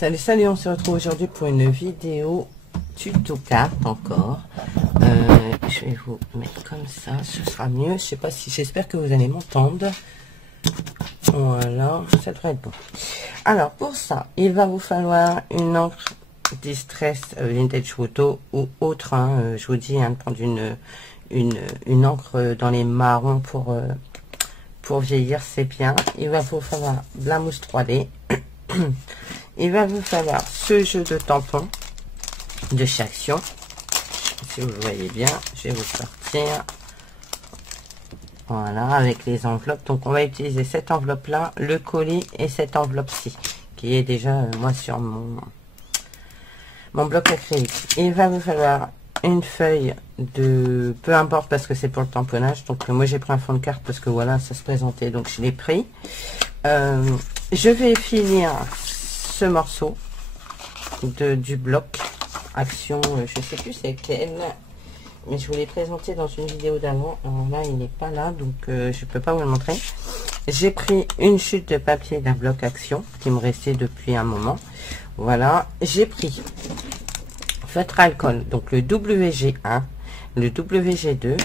Salut, salut, on se retrouve aujourd'hui pour une vidéo tuto carte encore. Je vais vous mettre comme ça, ce sera mieux. Je sais pas si, j'espère que vous allez m'entendre. Voilà, ça devrait être bon. Alors pour ça, il va vous falloir une encre Distress Vintage Photo ou autre. Hein, je vous dis, hein, de prendre une encre dans les marrons pour vieillir, c'est bien. Il va vous falloir de la mousse 3D. Il va vous falloir ce jeu de tampons de chaque action. Si vous le voyez bien, je vais vous sortir. Voilà, avec les enveloppes. Donc on va utiliser cette enveloppe là, le colis et cette enveloppe-ci, qui est déjà moi sur mon bloc acrylique. Il va vous falloir une feuille de, peu importe parce que c'est pour le tamponnage. Donc moi j'ai pris un fond de carte parce que voilà, ça se présentait, donc je l'ai pris. Je vais finir ce morceau du bloc action, je sais plus c'est quel, mais je vous l'ai présenté dans une vidéo d'avant. Alors là il n'est pas là, donc je peux pas vous le montrer. J'ai pris une chute de papier d'un bloc action qui me restait depuis un moment. Voilà, j'ai pris feutre alcool, donc le WG1, le WG2,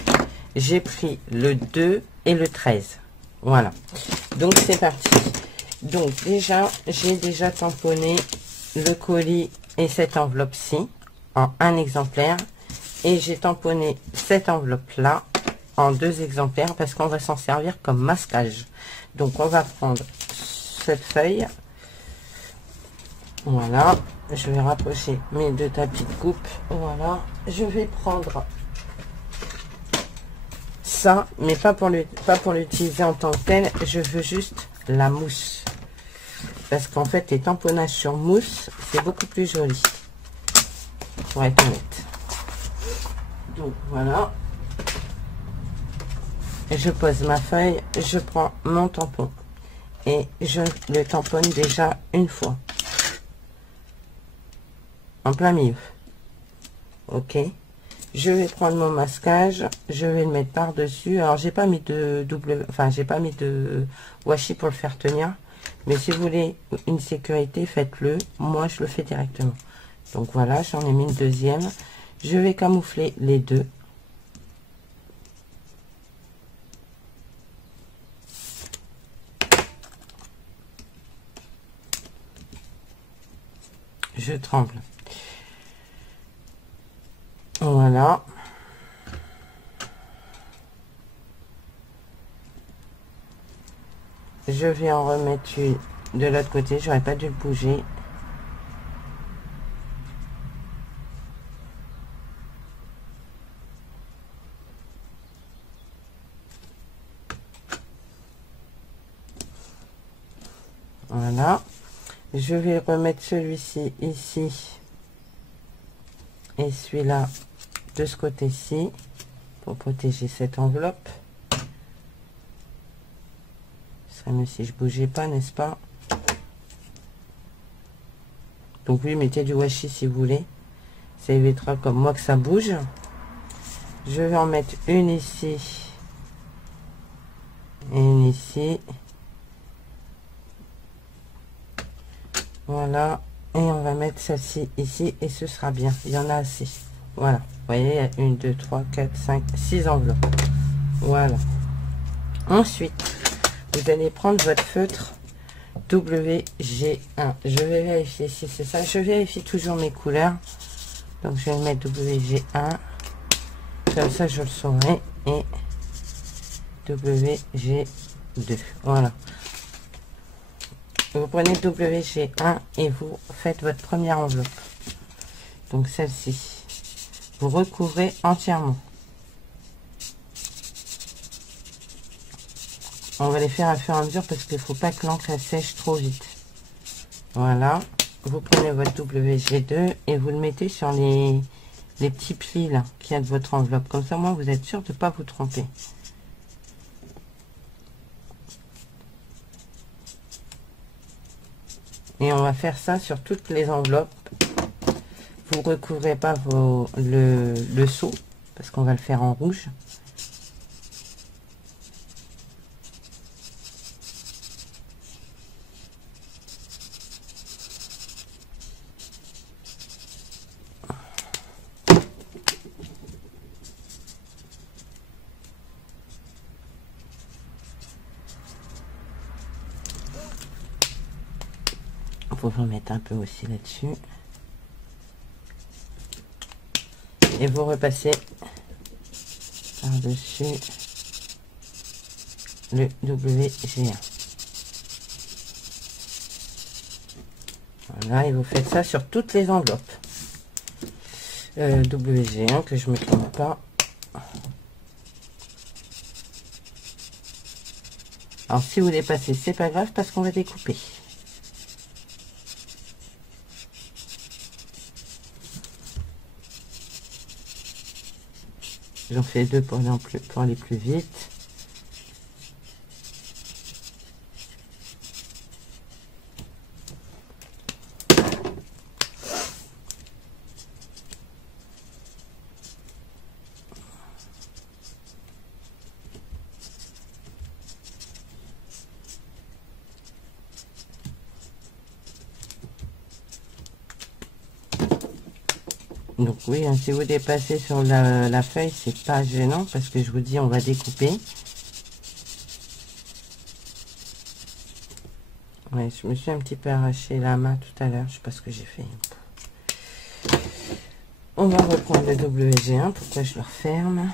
j'ai pris le 2 et le 13. Voilà, donc c'est parti. Donc déjà, j'ai déjà tamponné le colis et cette enveloppe-ci en un exemplaire. Et j'ai tamponné cette enveloppe-là en 2 exemplaires parce qu'on va s'en servir comme masquage. Donc on va prendre cette feuille. Voilà, je vais rapprocher mes 2 tapis de coupe. Voilà, je vais prendre ça, mais pas pour l'utiliser en tant que tel. Je veux juste la mousse. Parce qu'en fait, les tamponnages sur mousse, c'est beaucoup plus joli. Pour être honnête. Donc voilà. Je pose ma feuille, je prends mon tampon. Et je le tamponne déjà une fois. En plein milieu. Ok. Je vais prendre mon masquage, je vais le mettre par-dessus. Alors j'ai pas mis de j'ai pas mis de washi pour le faire tenir. Mais si vous voulez une sécurité, faites-le. Moi, je le fais directement. Donc voilà, j'en ai mis une deuxième. Je vais camoufler les deux. Je tremble. Voilà. Je vais en remettre une de l'autre côté. J'aurais pas dû le bouger. Voilà. Je vais remettre celui-ci ici. Et celui-là de ce côté-ci. Pour protéger cette enveloppe. Ce serait mieux si je bougeais pas, n'est-ce pas? Donc oui, mettez du washi si vous voulez. Ça évitera comme moi que ça bouge. Je vais en mettre une ici. Et une ici. Voilà. Et on va mettre celle-ci ici. Et ce sera bien. Il y en a assez. Voilà. Vous voyez, 1, 2, 3, 4, 5, 6 enveloppes. Voilà. Ensuite, vous allez prendre votre feutre WG1. Je vais vérifier si c'est ça. Je vérifie toujours mes couleurs. Donc je vais mettre WG1. Comme ça je le saurai. Et WG2. Voilà. Vous prenez WG1 et vous faites votre première enveloppe. Donc celle-ci. Vous recouvrez entièrement. On va les faire à fur et à mesure parce qu'il ne faut pas que l'encre sèche trop vite. Voilà. Vous prenez votre WG2 et vous le mettez sur les petits plis là qu'il y a de votre enveloppe. Comme ça, moi, vous êtes sûr de ne pas vous tromper. Et on va faire ça sur toutes les enveloppes. Vous ne recouvrez pas le seau parce qu'on va le faire en rouge. Vous en mettre un peu aussi là-dessus. Et vous repassez par-dessus le WG1. Voilà, et vous faites ça sur toutes les enveloppes. WG1, que je me trompe pas. Alors si vous dépassez, c'est pas grave parce qu'on va découper. J'en fais deux pour aller plus vite. Donc oui, hein, si vous dépassez sur la feuille, c'est pas gênant parce que je vous dis, on va découper. Ouais, je me suis un petit peu arraché la main tout à l'heure, je sais pas ce que j'ai fait. On va reprendre le WG1, pourquoi je le referme.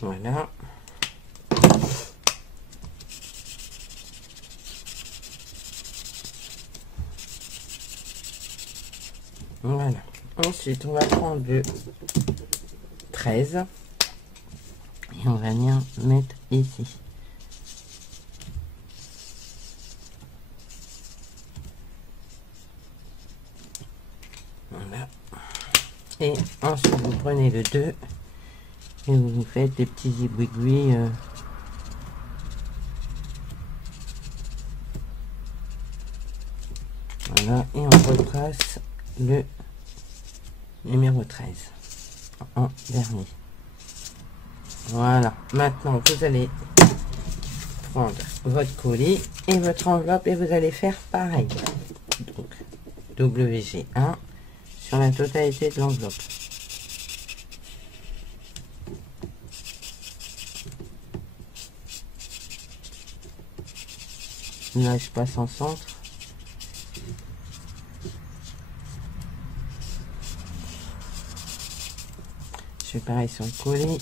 Voilà. Voilà. Ensuite, on va prendre le 13 et on va venir mettre ici. Voilà. Et ensuite, vous prenez le 2 et vous faites des petits zigouigouis. Voilà, et on retrace le numéro 13 en dernier. Voilà, maintenant vous allez prendre votre colis et votre enveloppe et vous allez faire pareil. Donc WG1 sur la totalité de l'enveloppe. Là je passe en centre. Je fais pareil sur le colis.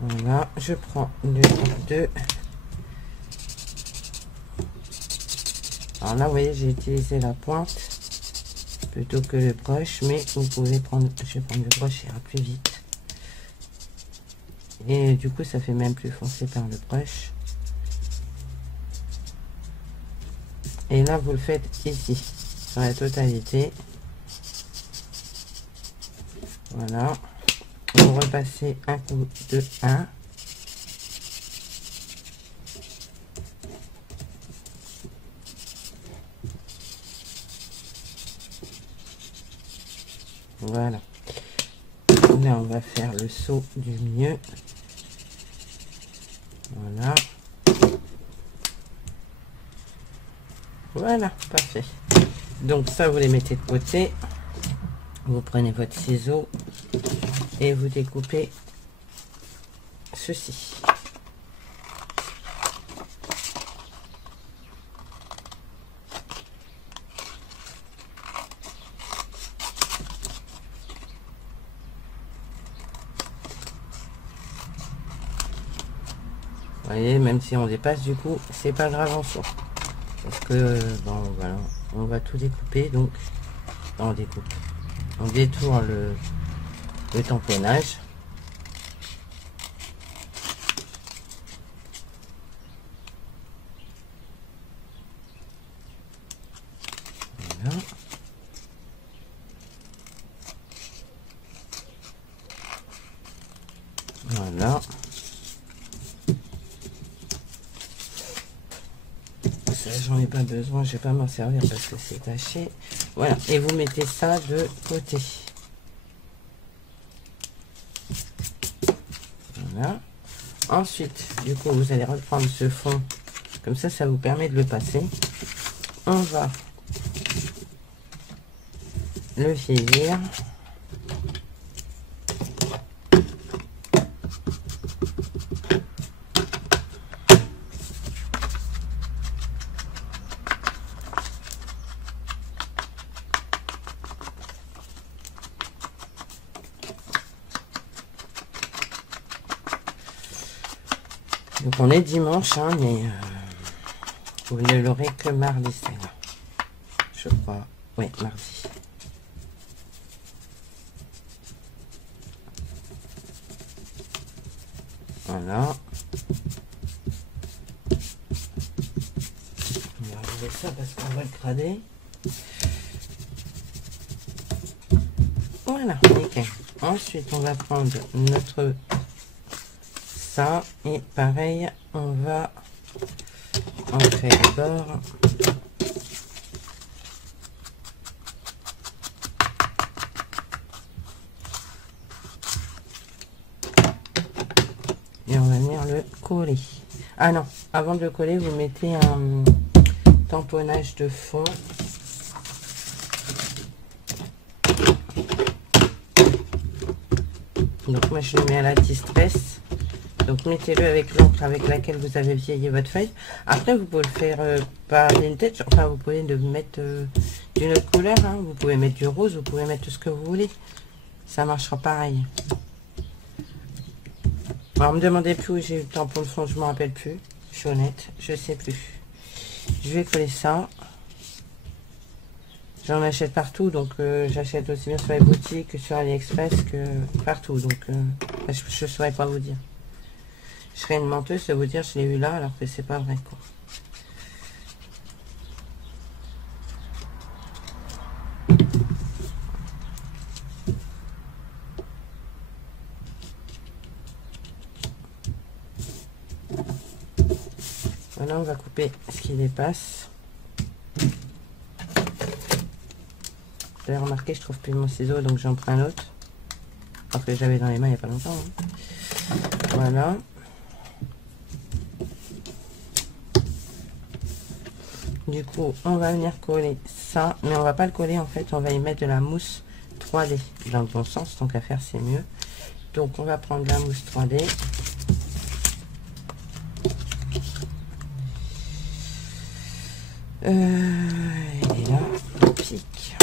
Voilà, je prends le 2. Alors là, vous voyez, j'ai utilisé la pointe plutôt que le brush, mais vous pouvez prendre, je vais prendre le brush, ça ira plus vite. Et du coup, ça fait même plus foncé par le brush. Et là, vous le faites ici, sur la totalité. Voilà. Vous repassez un coup de 1. Voilà. Là, on va faire le saut du milieu. Voilà. Voilà, parfait. Donc ça, vous les mettez de côté. Vous prenez votre ciseau et vous découpez ceci. Vous voyez, même si on dépasse, du coup, c'est pas grave en soi. Parce que, bon, voilà, on va tout découper, donc, on découpe. On détourne le tamponnage. Voilà. Voilà. Ça, j'en ai pas besoin, je vais pas m'en servir parce que c'est taché. Voilà, et vous mettez ça de côté. Voilà. Ensuite, du coup, vous allez reprendre ce fond. Comme ça vous permet de le passer. On va le vieillir. Donc on est dimanche, hein, mais vous ne l'aurez que mardi, celle-là. Je crois. Oui, mardi. Voilà. On va enlever ça parce qu'on va le crader. Voilà, nickel. Ensuite, on va prendre notre ça et pareil, on va entrer les bords. Et on va venir le coller. Ah non, avant de le coller, vous mettez un tamponnage de fond. Donc moi je le mets à la distress. Donc mettez-le avec l'encre avec laquelle vous avez vieilli votre feuille. Après vous pouvez le faire par vintage. Enfin vous pouvez le mettre d'une autre couleur. Hein. Vous pouvez mettre du rose, vous pouvez mettre tout ce que vous voulez. Ça marchera pareil. Alors me demandez plus où j'ai eu le tampon de fond, je ne me rappelle plus. Je suis honnête, je sais plus. Je vais coller ça. J'en achète partout, donc j'achète aussi bien sur les boutiques que sur AliExpress que partout. Donc je ne saurais pas vous dire. Je serais une menteuse de vous dire je l'ai eu là alors que c'est pas vrai quoi. Voilà, on va couper ce qui dépasse. Vous avez remarqué, je trouve plus mon ciseau, donc j'en prends un autre. Parce que j'avais dans les mains il n'y a pas longtemps. Hein. Voilà. Du coup, on va venir coller ça, mais on va pas le coller en fait, on va y mettre de la mousse 3D. Dans le bon sens, tant qu'à faire, c'est mieux. Donc, on va prendre la mousse 3D. Elle est là, pique.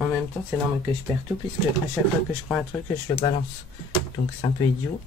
En même temps, c'est normal que je perds tout, puisque à chaque fois que je prends un truc, je le balance. Donc, c'est un peu idiot.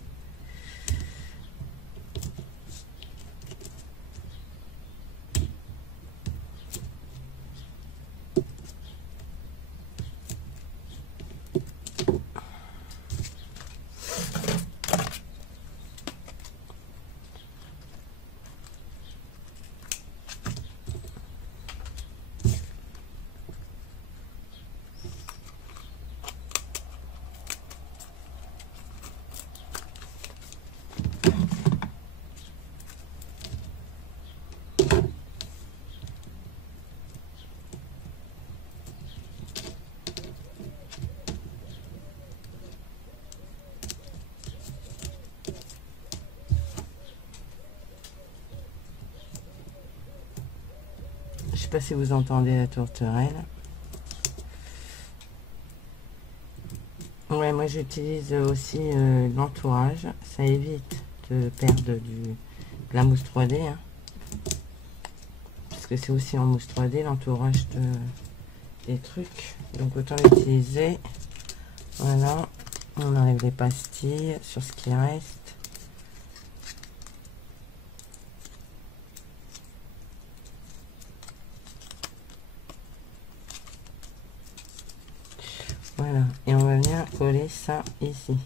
Je sais pas si vous entendez la tourterelle. Ouais, moi j'utilise aussi l'entourage. Ça évite de perdre de la mousse 3D. Hein. Parce que c'est aussi en mousse 3D l'entourage des trucs. Donc autant l'utiliser. Voilà. On enlève les pastilles sur ce qui reste. Voilà, et on va venir coller ça ici.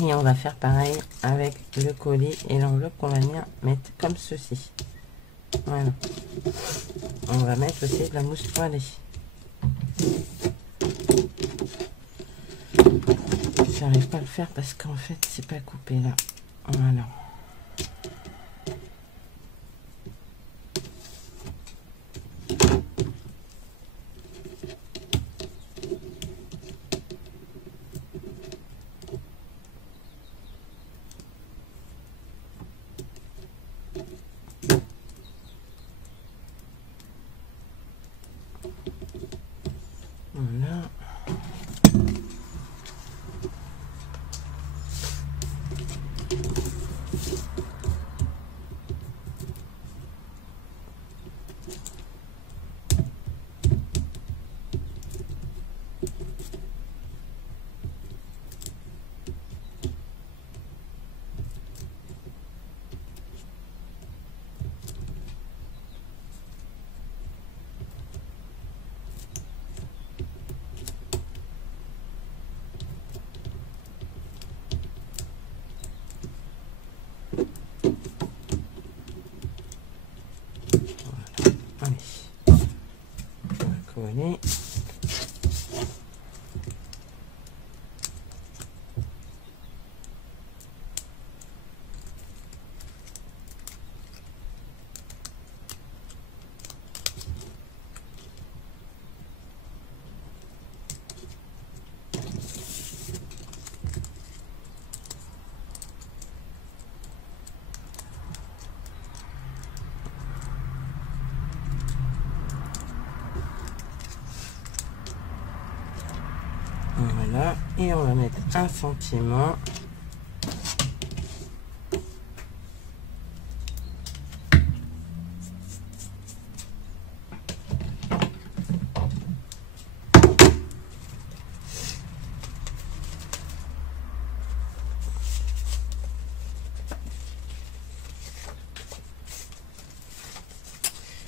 Et on va faire pareil avec le colis et l'enveloppe qu'on va venir mettre comme ceci. Voilà. On va mettre aussi de la mousse 3D. j'arrive pas à le faire parce qu'en fait c'est pas coupé là. Voilà. Voilà. Allez, on va coller. Voilà, et on va mettre un sentiment.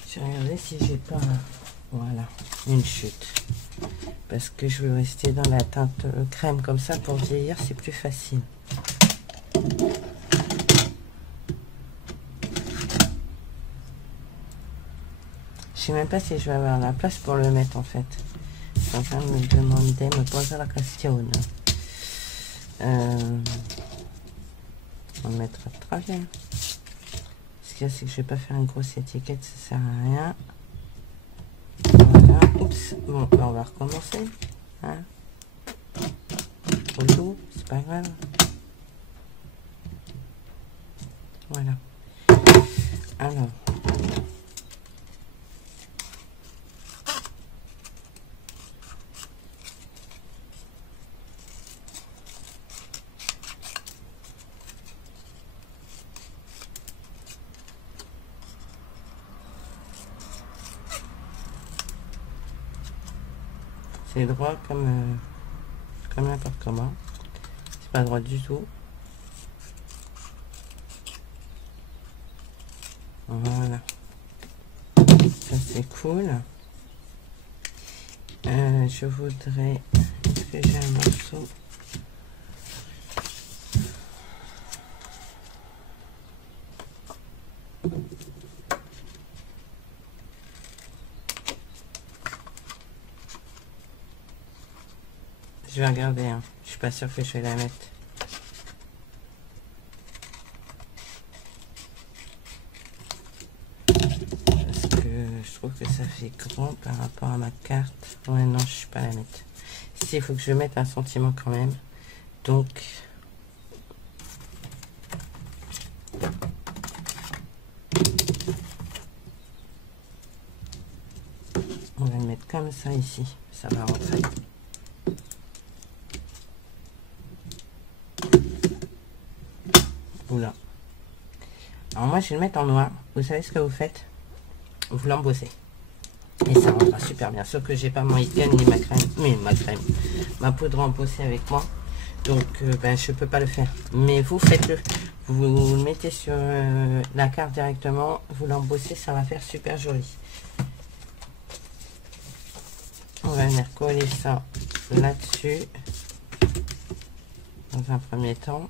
Je vais regarder si j'ai pas, voilà, une chute. Parce que je veux rester dans la teinte crème comme ça pour vieillir, c'est plus facile. Je sais même pas si je vais avoir la place pour le mettre en fait. Quelqu'un me demandait, me posait la question. On le mettra très bien. Ce qu'il y a, c'est que je vais pas faire une grosse étiquette, ça sert à rien. Voilà, oups, bon, on va recommencer. Hein, au dos, c'est pas grave. Voilà. Alors. C'est droit comme n'importe comment. C'est pas droit du tout. Voilà. Ça c'est cool. Je voudrais... Est-ce que j'ai un morceau? Je vais regarder, hein. Je suis pas sûre que je vais la mettre. Parce que je trouve que ça fait grand par rapport à ma carte. Ouais, non, je suis pas la mettre. Si, il faut que je mette un sentiment quand même. Donc... on va le mettre comme ça ici. Ça va rentrer. Oula. Alors moi je vais le mettre en noir. Vous savez ce que vous faites? Vous l'embossez. Et ça rendra super bien. Sauf que j'ai pas mon Iten ni ma crème. Mais ma poudre embossée avec moi. Donc ben, je peux pas le faire. Mais vous faites-le. Vous le mettez sur la carte directement. Vous l'embossez. Ça va faire super joli. On va venir coller ça là-dessus. Dans un premier temps.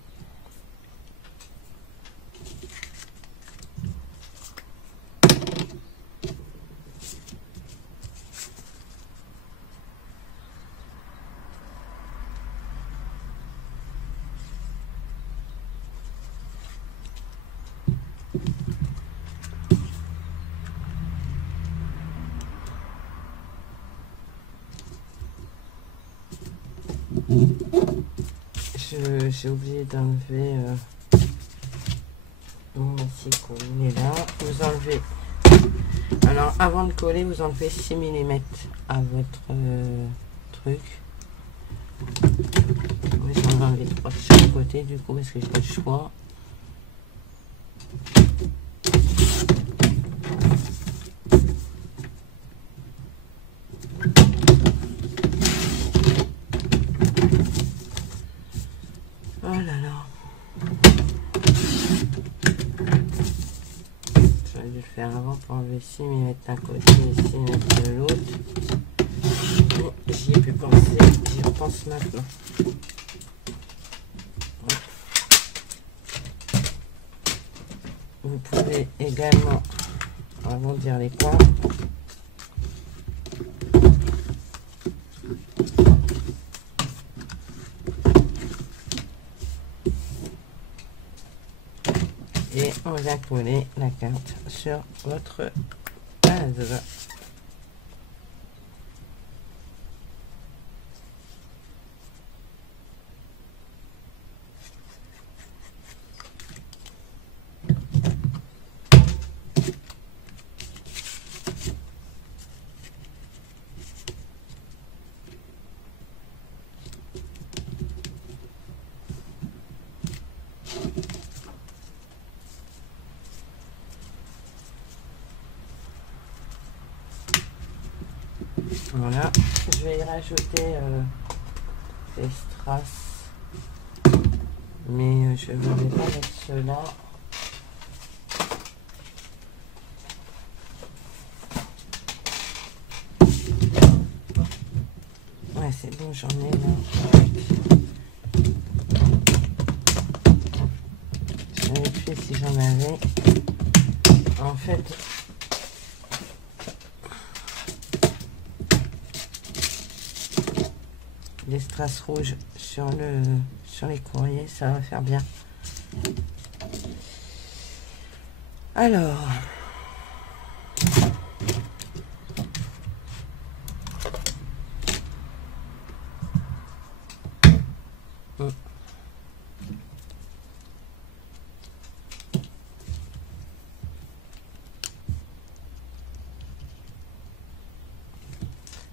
J'ai oublié d'enlever mon massif collé là. Vous enlevez, alors avant de coller, vous enlevez 6 mm à votre truc. Oui, j'en vais enlever 3 de chaque côté du coup parce que j'ai pas le choix. Oh là là. J'aurais dû le faire avant pour enlever 6 mm d'un côté et 6 mm de l'autre. J'y ai pu penser, j'y repense maintenant. Vous pouvez également arrondir les coins. Et on vient coller la carte sur votre base. Voilà, je vais y rajouter des strass, mais je ne vais pas mettre ceux-là. Ouais, c'est bon, j'en ai là. Je n'avais plus si j'en avais. En fait, les strass rouges sur les courriers, ça va faire bien. Alors,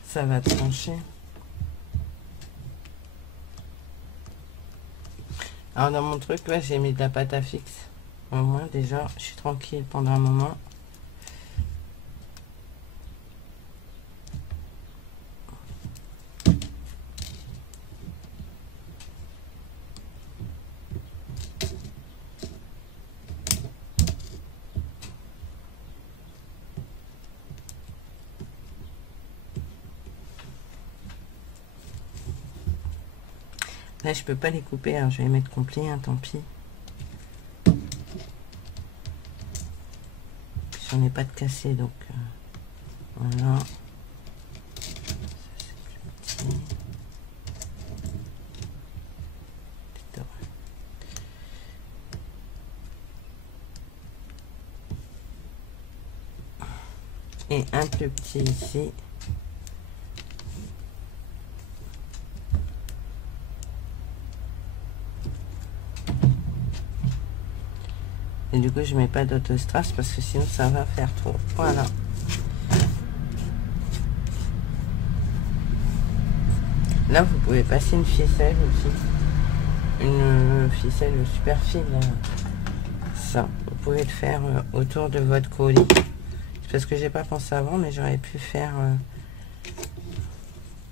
ça va trancher. Alors dans mon truc là, j'ai mis de la pâte à fixe. Au moins déjà, je suis tranquille pendant un moment. Là, je peux pas les couper, hein. Je vais les mettre complets, hein, tant pis. J'en ai pas de cassé, donc voilà. Ça, c'est plus petit. Et un plus petit ici. Et du coup, je mets pas d'autostrass parce que sinon ça va faire trop. Voilà. Là, vous pouvez passer une ficelle aussi. Une ficelle super fine. Ça, vous pouvez le faire autour de votre colis. C'est parce que j'ai pas pensé avant, mais j'aurais pu faire...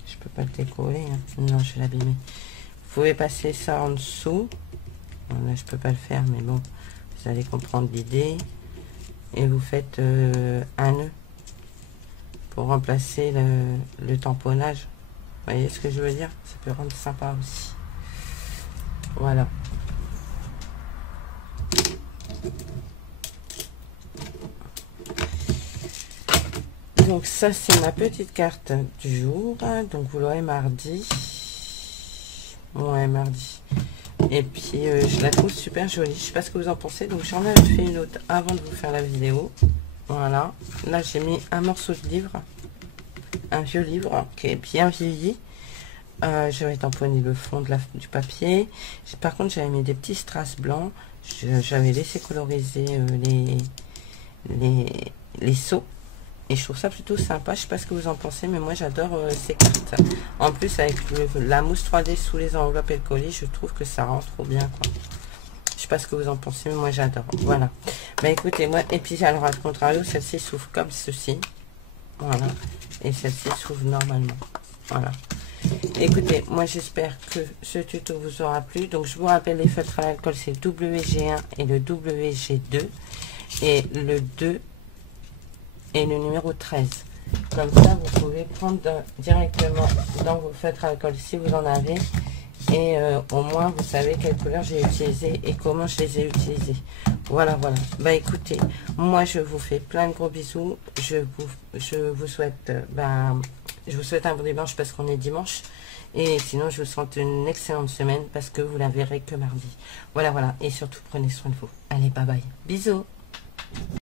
je peux pas le décoller. Hein. Non, je vais l'abîmer. Vous pouvez passer ça en dessous. Bon, là, je peux pas le faire, mais bon. Vous allez comprendre l'idée et vous faites un nœud pour remplacer le tamponnage. Vous voyez ce que je veux dire? Ça peut rendre sympa aussi. Voilà. Donc ça c'est ma petite carte du jour. Donc vous l'aurez mardi. Ouais, mardi. Et puis je la trouve super jolie. Je sais pas ce que vous en pensez. Donc j'en ai fait une autre avant de vous faire la vidéo. Voilà. Là j'ai mis un morceau de livre. Un vieux livre qui est bien vieilli. Je vais tamponner le fond du papier. Par contre, j'avais mis des petits strass blancs. J'avais laissé coloriser les seaux. Et je trouve ça plutôt sympa. Je sais pas ce que vous en pensez, mais moi j'adore ces cartes. En plus, avec la mousse 3D sous les enveloppes et le colis, je trouve que ça rend trop bien, quoi. Je sais pas ce que vous en pensez, mais moi j'adore. Voilà. Bah écoutez, moi, et puis alors à contrario, celle-ci s'ouvre comme ceci. Voilà. Et celle-ci s'ouvre normalement. Voilà. Écoutez, moi j'espère que ce tuto vous aura plu. Donc je vous rappelle, les feutres à l'alcool, c'est le WG1 et le WG2. Et le 2 et le numéro 13. Comme ça, vous pouvez prendre directement dans vos feutres à alcool si vous en avez. Et au moins, vous savez quelle couleur j'ai utilisé et comment je les ai utilisés. Voilà, voilà. Bah écoutez, moi je vous fais plein de gros bisous. Je vous souhaite je vous souhaite un bon dimanche parce qu'on est dimanche. Et sinon, je vous souhaite une excellente semaine parce que vous la verrez que mardi. Voilà, voilà. Et surtout, prenez soin de vous. Allez, bye bye. Bisous.